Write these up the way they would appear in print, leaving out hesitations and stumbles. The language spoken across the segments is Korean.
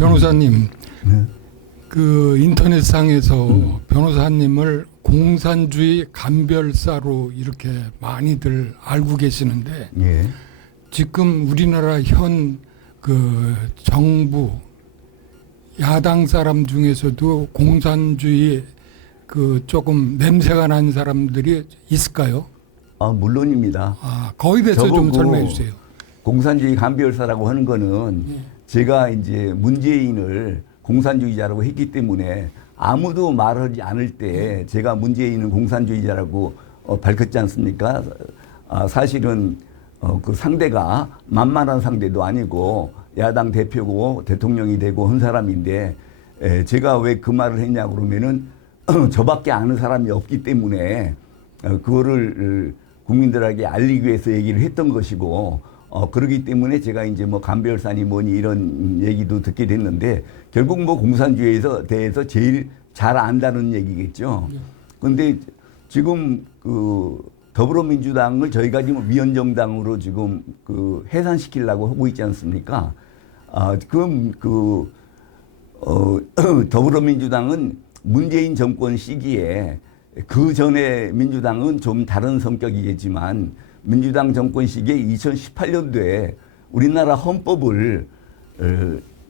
변호사님, 그 인터넷상에서 변호사님을 공산주의 간별사로 이렇게 많이들 알고 계시는데 예. 지금 우리나라 현 그 정부 야당 사람 중에서도 공산주의 그 조금 냄새가 나는 사람들이 있을까요? 물론입니다. 거기에 대해서 좀 저보고 설명해 주세요. 공산주의 간별사라고 하는 거는 제가 이제 문재인을 공산주의자라고 했기 때문에 아무도 말하지 않을 때 제가 문재인은 공산주의자라고 밝혔지 않습니까? 사실은 그 상대가 만만한 상대도 아니고 야당 대표고 대통령이 되고 한 사람인데 제가 왜 그 말을 했냐 그러면은 저밖에 아는 사람이 없기 때문에 그거를 국민들에게 알리기 위해서 얘기를 했던 것이고 그러기 때문에 제가 이제 뭐 간별사니 뭐니 이런 얘기도 듣게 됐는데 결국 뭐 공산주의에 대해서 제일 잘 안다는 얘기겠죠. 그런데 지금 그 더불어민주당을 저희가 지금 위헌정당으로 지금 그 해산시키려고 하고 있지 않습니까? 더불어민주당은 문재인 정권 시기에 그 전에 민주당은 좀 다른 성격이겠지만 민주당 정권 시기에 2018년도에 우리나라 헌법을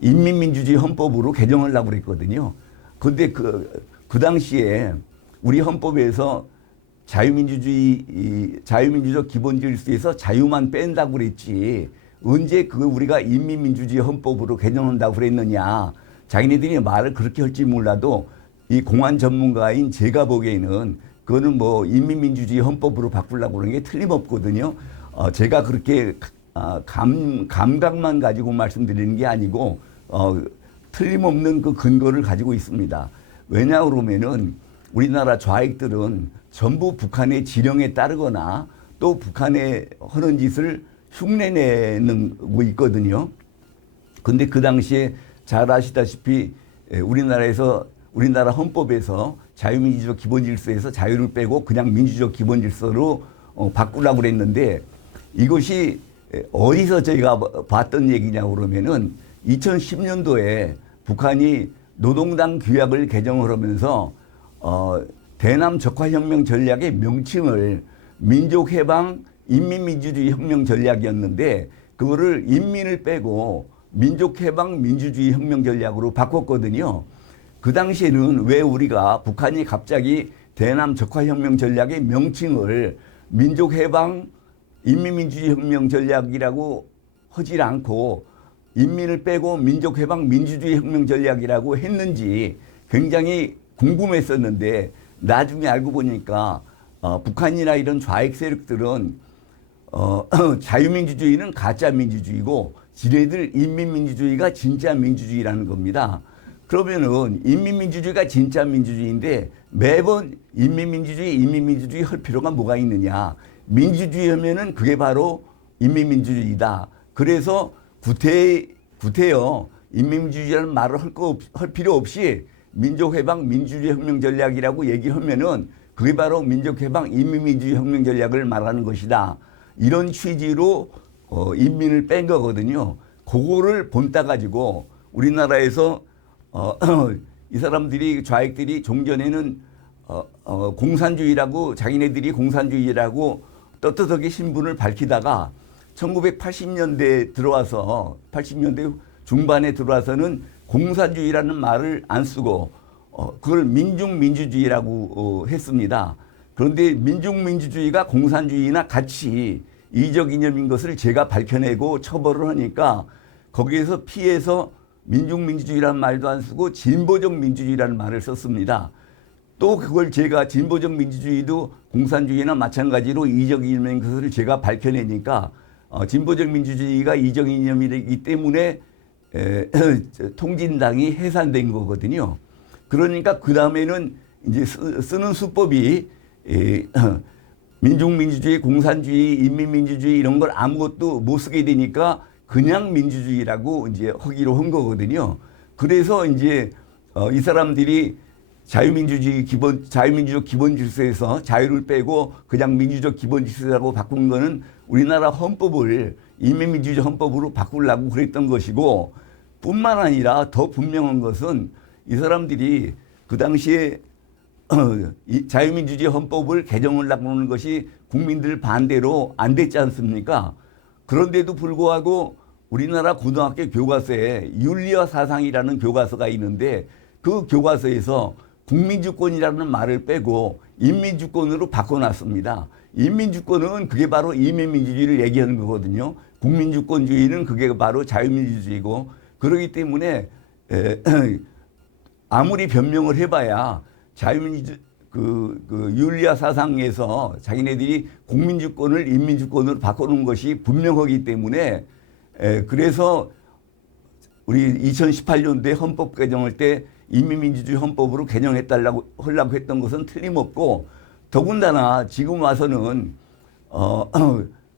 인민민주주의 헌법으로 개정하려고 그랬거든요. 그런데 그 당시에 우리 헌법에서 자유민주적 기본질서에서 자유만 뺀다고 그랬지 언제 우리가 인민민주주의 헌법으로 개정한다고 그랬느냐. 자기네들이 말을 그렇게 할지 몰라도 이 공안 전문가인 제가 보기에는 그거는 뭐 인민민주주의 헌법으로 바꾸려고 그러는 게 틀림없거든요. 제가 그렇게 감각만 가지고 말씀드리는 게 아니고 틀림없는 그 근거를 가지고 있습니다. 왜냐 그러면은 우리나라 좌익들은 전부 북한의 지령에 따르거나 또 북한의 하는 짓을 흉내내는 거 있거든요. 근데 그 당시에 잘 아시다시피 우리나라 헌법에서 자유민주적 기본질서에서 자유를 빼고 그냥 민주적 기본질서로 바꾸려고 그랬는데 이것이 어디서 저희가 봤던 얘기냐고 그러면은 2010년도에 북한이 노동당 규약을 개정을 하면서 대남 적화혁명 전략의 명칭을 민족해방 인민민주주의 혁명 전략이었는데 그거를 인민을 빼고 민족해방 민주주의 혁명 전략으로 바꿨거든요. 그 당시에는 왜 우리가 북한이 갑자기 대남 적화혁명 전략의 명칭을 민족해방 인민민주주의 혁명 전략이라고 하질 않고 인민을 빼고 민족해방 민주주의 혁명 전략이라고 했는지 굉장히 궁금했었는데 나중에 알고 보니까 북한이나 이런 좌익 세력들은 자유민주주의는 가짜 민주주의고 지네들 인민민주주의가 진짜 민주주의라는 겁니다. 그러면은 인민민주주의가 진짜 민주주의인데 매번 인민민주주의 할 필요가 뭐가 있느냐. 민주주의 하면은 그게 바로 인민민주주의다. 그래서 구태여 인민민주주의라는 말을 할 필요 없이 민족해방 민주주의 혁명 전략이라고 얘기하면은 그게 바로 민족해방 인민민주주의 혁명 전략을 말하는 것이다. 이런 취지로 인민을 뺀 거거든요. 그거를 본따 가지고 우리나라에서 이 사람들이 좌익들이 종전에는 공산주의라고 자기네들이 공산주의라고 떳떳하게 신분을 밝히다가 1980년대 들어와서 80년대 중반에 들어와서는 공산주의라는 말을 안 쓰고 그걸 민중민주주의라고 했습니다. 그런데 민중민주주의가 공산주의나 같이 이적 이념인 것을 제가 밝혀내고 처벌을 하니까 거기에서 피해서 민중민주주의라는 말도 안 쓰고 진보적 민주주의라는 말을 썼습니다. 또 그걸 제가 진보적 민주주의도 공산주의나 마찬가지로 이적 이념인 것을 제가 밝혀내니까 진보적 민주주의가 이적 이념이기 때문에 통진당이 해산된 거거든요. 그러니까 그 다음에는 이제 쓰는 수법이 민중민주주의, 공산주의, 인민민주주의 이런 걸 아무것도 못 쓰게 되니까 그냥 민주주의라고 이제 하기로 한 거거든요. 그래서 이제 이 사람들이 자유민주적 기본 질서에서 자유를 빼고 그냥 민주적 기본 질서라고 바꾼 거는 우리나라 헌법을 인민민주주의 헌법으로 바꾸려고 그랬던 것이고 뿐만 아니라 더 분명한 것은 이 사람들이 그 당시에 이 자유민주주의 헌법을 개정을 하는 것이 국민들 반대로 안 됐지 않습니까? 그런데도 불구하고 우리나라 고등학교 교과서에 윤리와 사상이라는 교과서가 있는데 그 교과서에서 국민주권이라는 말을 빼고 인민주권으로 바꿔놨습니다. 인민주권은 그게 바로 이민민주주의를 얘기하는 거거든요. 국민주권주의는 그게 바로 자유민주주의고 그렇기 때문에 아무리 변명을 해봐야 자유민주 그 윤리와 사상에서 자기네들이 국민주권을 인민주권으로 바꾸는 것이 분명하기 때문에 그래서 우리 2018년도에 헌법 개정할 때 인민민주주의 헌법으로 개정해달라고 하려고 했던 것은 틀림없고 더군다나 지금 와서는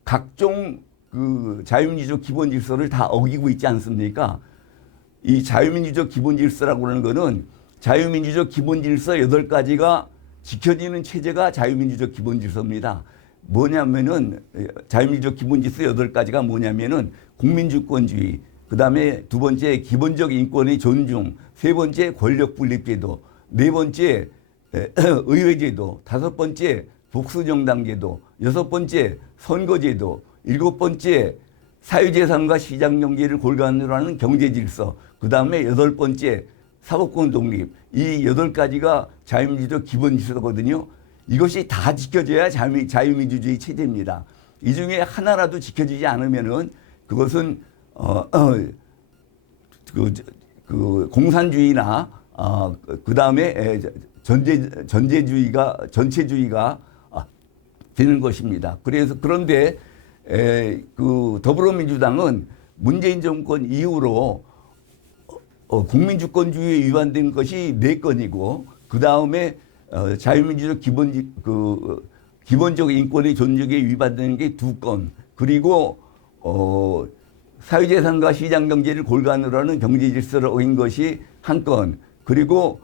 각종 그 자유민주적 기본 질서를 다 어기고 있지 않습니까? 이 자유민주적 기본 질서라고 하는 거는 자유민주적 기본 질서 8가지가 지켜지는 체제가 자유민주적 기본 질서입니다. 뭐냐면은 자유민주적 기본 질서 8가지가 뭐냐면은 국민주권주의, 그다음에 두 번째 기본적 인권의 존중, 세 번째 권력 분립제도, 네 번째 의회제도, 다섯 번째 복수정당제도, 여섯 번째 선거제도, 일곱 번째 사유재산과 시장경제를 골간으로 하는 경제질서, 그 다음에 여덟 번째 사법권 독립, 이 8가지가 자유민주적 기본질서거든요. 이것이 다 지켜져야 자유민주주의 체제입니다. 이 중에 하나라도 지켜지지 않으면은 그것은 그 공산주의나 그 다음에 전체주의가 되는 것입니다. 그래서 그런데 그 더불어민주당은 문재인 정권 이후로 국민주권주의에 위반된 것이 4건이고 그 다음에 자유민주적 기본적 인권의 존중에 위반되는 게 2건, 그리고 사유재산과 시장경제를 골간으로 하는 경제질서를 어긴 것이 1건, 그리고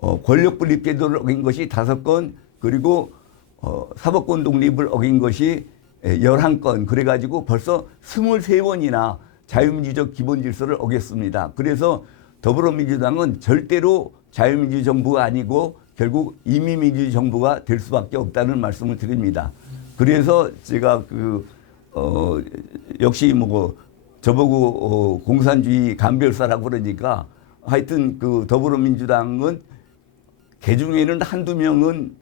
권력분립제도를 어긴 것이 5건, 그리고 사법권 독립을 어긴 것이 11건, 그래가지고 벌써 23번이나 자유민주적 기본질서를 어겼습니다. 그래서 더불어민주당은 절대로 자유민주 정부가 아니고 결국 이민민주주의 정부가 될 수밖에 없다는 말씀을 드립니다. 그래서 제가 역시 저보고 공산주의 간별사라고 그러니까 하여튼 그 더불어민주당은 개중에는 한두 명은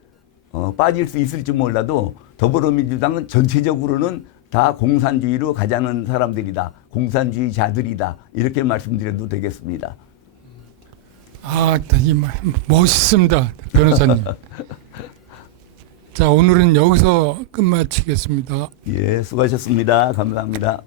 빠질 수 있을지 몰라도 더불어민주당은 전체적으로는 다 공산주의로 가자는 사람들이다. 공산주의자들이다. 이렇게 말씀드려도 되겠습니다. 멋있습니다, 변호사님. 자, 오늘은 여기서 끝마치겠습니다. 예, 수고하셨습니다. 감사합니다.